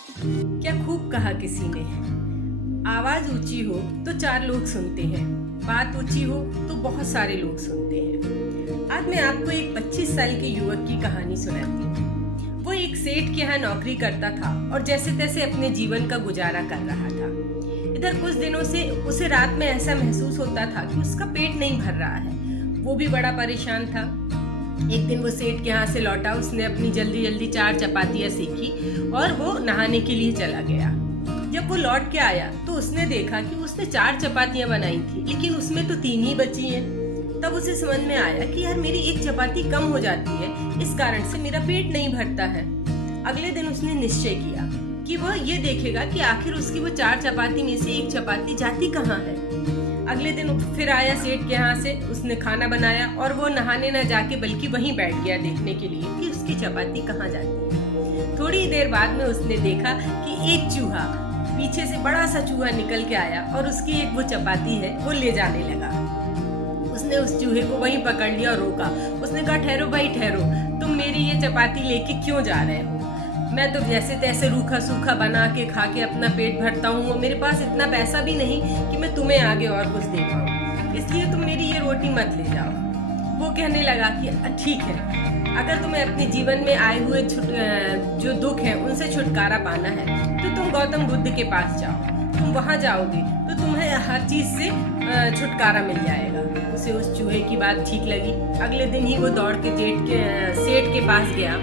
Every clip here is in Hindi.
क्या खूब कहा किसी ने, आवाज ऊंची हो तो चार लोग सुनते हैं, बात ऊंची हो तो बहुत सारे लोग सुनते हैं। आज मैं आपको एक 25 साल के युवक की कहानी सुनाती हूँ। वो एक सेठ के यहाँ नौकरी करता था और जैसे तैसे अपने जीवन का गुजारा कर रहा था। इधर कुछ दिनों से उसे रात में ऐसा महसूस होता था कि उसका पेट नहीं भर रहा है। वो भी बड़ा परेशान था। एक दिन वो सेठ के यहाँ से लौटा, उसने अपनी जल्दी जल्दी 4 चपातियाँ सेकी और वो नहाने के लिए चला गया। जब वो लौट के आया तो उसने देखा कि उसने 4 चपातियाँ बनाई थी, लेकिन उसमें तो 3 ही बची हैं। तब उसे समझ में आया कि यार मेरी एक चपाती कम हो जाती है, इस कारण से मेरा पेट नहीं भरता है। अगले दिन उसने निश्चय किया कि वह ये देखेगा कि आखिर उसकी वो 4 चपाती में से एक चपाती जाती कहाँ है। अगले दिन फिर आया सेठ के यहाँ से, उसने खाना बनाया और वो नहाने न जाके बल्कि वहीं बैठ गया देखने के लिए कि उसकी चपाती कहाँ जाती है। थोड़ी देर बाद में उसने देखा कि एक चूहा, पीछे से बड़ा सा चूहा निकल के आया और उसकी एक वो चपाती है वो ले जाने लगा। उसने उस चूहे को वहीं पकड़ लिया और रोका। उसने कहा, ठहरो भाई ठहरो, तुम मेरी ये चपाती लेके क्यों जा रहे हो? मैं तो जैसे तैसे रूखा सूखा बना के खा के अपना पेट भरता हूँ, मेरे पास इतना पैसा भी नहीं कि मैं तुम्हें आगे और कुछ दे पाऊँ, इसलिए तुम मेरी ये रोटी मत ले जाओ। वो कहने लगा कि ठीक है, अगर तुम्हें अपने जीवन में आए हुए जो दुख है उनसे छुटकारा पाना है तो तुम गौतम बुद्ध के पास जाओ। तुम वहाँ जाओगे तो तुम्हें हर चीज़ से छुटकारा मिल जाएगा। उसे उस चूहे की बात ठीक लगी। अगले दिन ही वो दौड़ के सेठ के पास गया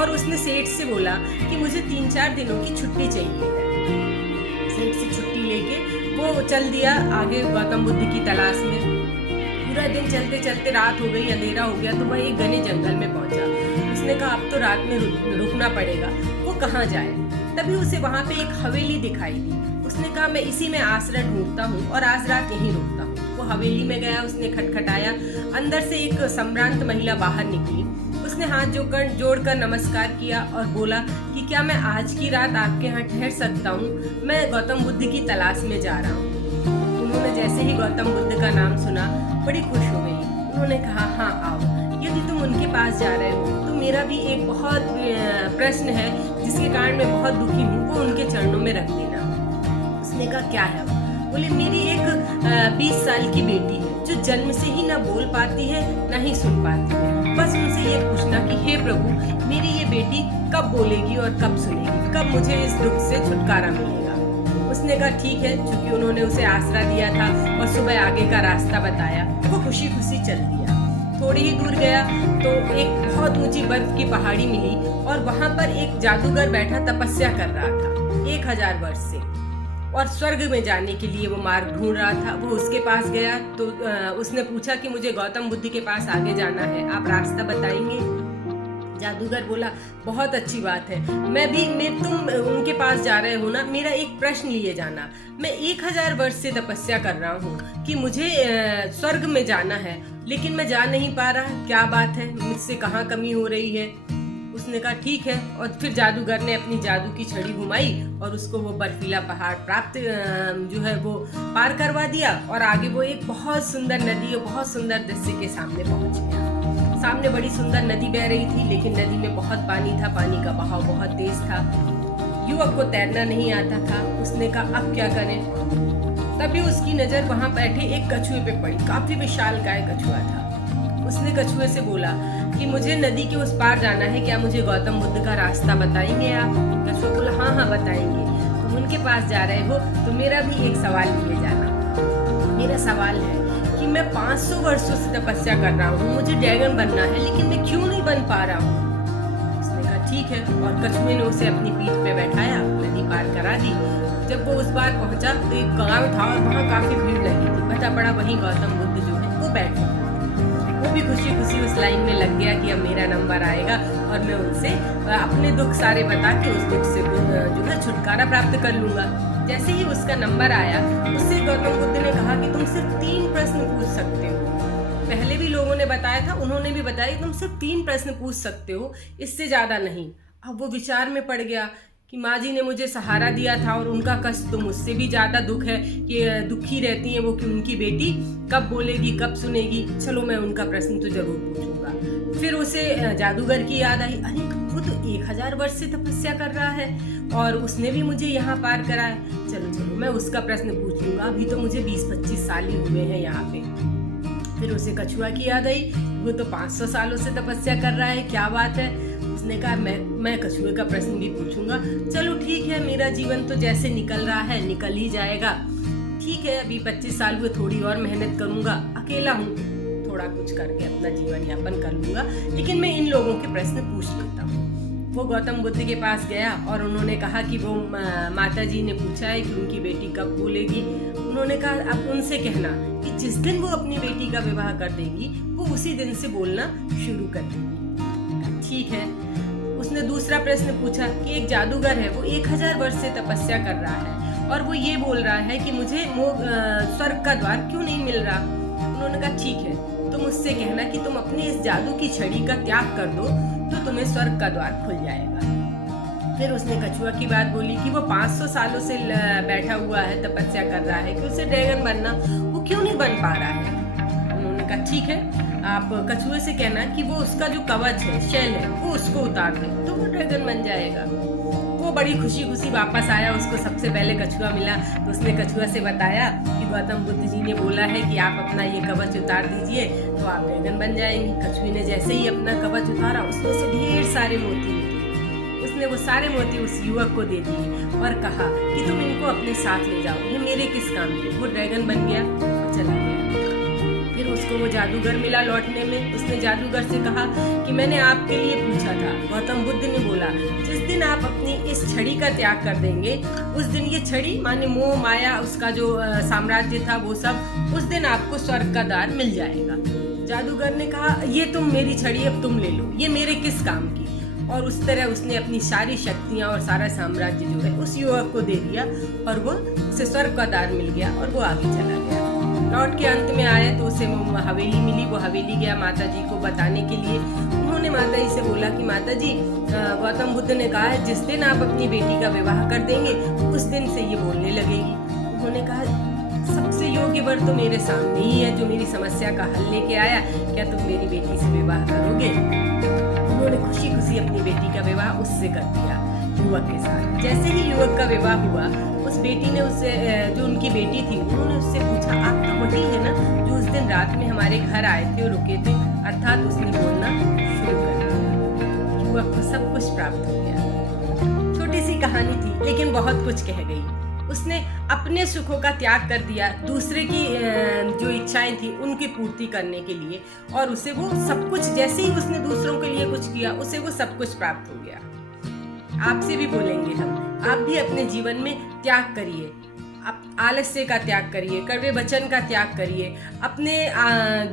और उसने सेठ से बोला कि मुझे 3-4 दिनों की छुट्टी चाहिए है। सेठ से छुट्टी लेके वो चल दिया आगे गौतम बुद्ध की तलाश में। पूरा दिन चलते चलते रात हो गई, अंधेरा हो गया तो वह एक घने जंगल में पहुंचा। उसने कहा अब तो रात में रुकना पड़ेगा। वो कहाँ जाए? तभी उसे वहाँ पे एक हवेली दिखाई दी। उसने कहा मैं इसी में आश्रय ढूंढता हूँ और आज रात यहीं रुकता हूँ। वो हवेली में गया, उसने खटखटाया। अंदर से एक संभ्रांत महिला बाहर निकली। उसने हाथ जोड़कर नमस्कार किया और बोला कि क्या मैं आज की रात आपके यहाँ ठहर सकता हूँ? मैं गौतम बुद्ध की तलाश में जा रहा हूँ। उन्होंने जैसे ही गौतम बुद्ध का नाम सुना बड़ी खुश हो गई। उन्होंने कहा, हाँ आओ, यदि तुम उनके पास जा रहे हो तो मेरा भी एक बहुत प्रश्न है जिसके कारण मैं बहुत दुखी हूँ, वो उनके चरणों में रख देना। उसने कहा क्या है? बोले मेरी एक 20 साल की बेटी है जो जन्म से ही ना बोल पाती है ना ही सुन पाती है। बस उनसे ये पूछना कि हे प्रभु, मेरी ये बेटी कब बोलेगी और कब सुनेगी, कब मुझे इस दुख से छुटकारा मिलेगा। उसने कहा ठीक है, क्योंकि उन्होंने उसे आसरा दिया था और सुबह आगे का रास्ता बताया। वो खुशी खुशी चल दिया। थोड़ी ही दूर गया तो एक बहुत ऊंची बर्फ की पहाड़ी मिली और वहां पर एक जादूगर बैठा तपस्या कर रहा था 1000 वर्ष से, और स्वर्ग में जाने के लिए वो मार्ग ढूंढ रहा था। वो उसके पास गया तो उसने पूछा कि मुझे गौतम बुद्ध के पास आगे जाना है, आप रास्ता बताएंगे? जादूगर बोला, बहुत अच्छी बात है, तुम उनके पास जा रहे हो ना, मेरा एक प्रश्न लिए जाना। मैं 1000 वर्ष से तपस्या कर रहा हूँ कि मुझे स्वर्ग में जाना है, लेकिन मैं जा नहीं पा रहा, क्या बात है, मुझसे कहाँ कमी हो रही है? उसने कहा ठीक है, और फिर जादूगर ने अपनी जादू की छड़ी घुमाई और उसको वो बर्फीला पहाड़ जो है वो पार करवा दिया और आगे वो एक बहुत सुंदर नदी और बहुत सुंदर दृश्य के सामने पहुंच गया। सामने बड़ी सुंदर नदी बह रही थी, लेकिन नदी में बहुत पानी था, पानी का बहाव बहुत तेज था। युवक को तैरना नहीं आता था। उसने कहा अब क्या करें? तभी उसकी नजर वहां बैठे एक कछुए पे पड़ी। काफी विशालकाय कछुआ था। उसने कछुए से बोला कि मुझे नदी के उस पार जाना है, क्या मुझे गौतम बुद्ध का रास्ता बताएंगे आप? कछुआ बोला, हाँ हाँ बताएंगे। तुम उनके पास जा रहे हो तो मेरा भी एक सवाल लिए जाना। मेरा सवाल है कि मैं 500 वर्षों से तपस्या कर रहा हूँ, मुझे ड्रैगन बनना है, लेकिन मैं क्यों नहीं बन पा रहा हूँ? उसने कहा ठीक है, और कछुए ने उसे अपनी पीठ पे बैठाया, नदी पार करा दी। जब वो उस पार पहुंचा तो एक गांव था और वहाँ काफी भीड़ लगी थी। पता पड़ा वहीं गौतम बुद्ध जो है वो बैठे। वो भी खुशी खुशी उस लाइन में लग गया कि अब मेरा नंबर आएगा और मैं उनसे अपने दुख सारे बता के उस दुख से जो है छुटकारा प्राप्त कर लूंगा। जैसे ही उसका नंबर आया, उससे गौतम बुद्ध ने कहा कि तुम सिर्फ 3 प्रश्न पूछ सकते हो। पहले भी लोगों ने बताया था, उन्होंने भी बताया तुम सिर्फ 3 प्रश्न पूछ सकते हो, इससे ज्यादा नहीं। अब वो विचार में पड़ गया कि माँ जी ने मुझे सहारा दिया था और उनका कष्ट तो मुझसे भी ज़्यादा दुख है कि दुखी रहती हैं वो कि उनकी बेटी कब बोलेगी, कब सुनेगी। चलो मैं उनका प्रश्न तो जरूर पूछूंगा। फिर उसे जादूगर की याद आई, अरे वो तो 1000 वर्ष से तपस्या कर रहा है और उसने भी मुझे यहाँ पार करा है। चलो चलो मैं उसका प्रश्न पूछ लूंगा, अभी तो मुझे 20-25 साल ही हुए हैं यहाँ पे। फिर उसे कछुआ की याद आई, वो तो 500 सालों से तपस्या कर रहा है, क्या बात है। उसने कहा मैं कछुए का प्रश्न भी पूछूंगा। चलो ठीक है, मेरा जीवन तो जैसे निकल रहा है निकल ही जाएगा। ठीक है, अभी 25 साल हुए, थोड़ी और मेहनत करूंगा, अकेला हूँ, थोड़ा कुछ करके अपना जीवन यापन कर लूंगा, लेकिन मैं इन लोगों के प्रश्न पूछ लेता हूँ। वो गौतम बुद्ध के पास गया और उन्होंने कहा कि वो माता जी ने पूछा है कि उनकी बेटी कब बोलेगी। उन्होंने कहा अब उनसे कहना कि जिस दिन वो अपनी बेटी का विवाह कर देंगी वो उसी दिन से बोलना शुरू कर देगी। ठीक है। उसने दूसरा प्रश्न पूछा कि एक जादूगर है, वो 1000 वर्ष से तपस्या कर रहा है और वो ये बोल रहा है कि मुझे स्वर्ग का द्वार क्यों नहीं मिल रहा। उन्होंने कहा ठीक है, तुम उससे कहना कि तुम अपनी इस जादू की छड़ी का त्याग कर दो तो तुम्हें स्वर्ग का द्वार खुल जाएगा। फिर उसने कछुआ की बात बोली कि वो 500 सालों से बैठा हुआ है, तपस्या कर रहा है कि उसे ड्रैगन बनना, वो क्यों नहीं बन पा रहा है। उन्होंने कहा ठीक है, आप कछुए से कहना कि वो उसका जो कवच है, शेल है, वो उसको उतार दे तो वो ड्रैगन बन जाएगा। वो बड़ी खुशी खुशी वापस आया, उसको सबसे पहले कछुआ मिला तो उसने कछुआ से बताया कि गौतम बुद्ध जी ने बोला है कि आप अपना ये कवच उतार दीजिए तो आप ड्रैगन बन जाएंगे। कछुए ने जैसे ही अपना कवच उतारा उसमें से ढेर सारे मोती निकले। उसने वो सारे मोती उस युवक को दे दिए और कहा कि तुम इनको अपने साथ ले जाओ, ये मेरे किस काम के। वो ड्रैगन बन गया और चला गया। फिर उसको वो जादूगर मिला लौटने में। उसने जादूगर से कहा कि मैंने आपके लिए पूछा था। गौतम बुद्ध ने बोला जिस दिन आप अपनी इस छड़ी का त्याग कर देंगे उस दिन ये छड़ी माने मोह माया उसका जो साम्राज्य था वो सब, उस दिन आपको स्वर्ग का द्वार मिल जाएगा। जादूगर ने कहा ये तुम मेरी छड़ी अब तुम ले लो, ये मेरे किस काम की। और उस तरह उसने अपनी सारी शक्तियां और सारा साम्राज्य जो है उस युवक को दे दिया और वो उसे स्वर्ग का द्वार मिल गया और वो आगे चला गया। लौट के अंत में आया तो उसे हवेली मिली। वो हवेली गया माता जी को बताने के लिए। उन्होंने माता जी से बोला कि माता जी गौतम बुद्ध ने कहा है जिस दिन आप अपनी बेटी का विवाह कर देंगे उस दिन से ये बोलने लगेगी। उन्होंने कहा सबसे योग्य वर तो मेरे सामने ही है जो मेरी समस्या का हल लेके आया, क्या तुम मेरी बेटी से विवाह करोगे। उन्होंने खुशी खुशी अपनी बेटी का विवाह उससे कर दिया, युवक के साथ। जैसे ही युवक का विवाह हुआ उस बेटी ने उससे जो उनकी बेटी थी उन्होंने उससे पूछा आप तो वही है ना जो उस दिन रात में हमारे घर आए थे और रुके थे। अर्थात उसने बोलना शुरू कर दिया। युवक को सब कुछ प्राप्त हो गया। छोटी सी कहानी थी लेकिन बहुत कुछ कह गई। उसने अपने सुखों का त्याग कर दिया दूसरे की जो इच्छाएं थी उनकी पूर्ति करने के लिए, और उसे वो सब कुछ, जैसे ही उसने दूसरों के लिए कुछ किया उसे वो सब कुछ प्राप्त हो गया। आपसे भी बोलेंगे हम, आप भी अपने जीवन में त्याग करिए। आप आलस्य का त्याग करिए, कड़वे वचन का त्याग करिए, अपने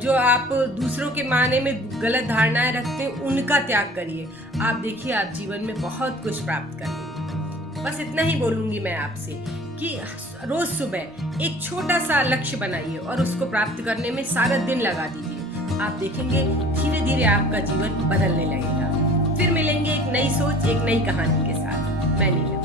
जो आप दूसरों के माने में गलत धारणाएं रखते हैं उनका त्याग करिए। आप देखिए आप जीवन में बहुत कुछ प्राप्त कर लेंगे। बस इतना ही बोलूँगी मैं आपसे कि रोज सुबह एक छोटा सा लक्ष्य बनाइए और उसको प्राप्त करने में सारा दिन लगा दीजिए। आप देखेंगे धीरे धीरे आपका जीवन बदलने लगेगा। फिर मिलेंगे एक नई सोच, एक नई कहानी के साथ। मैं नीलम।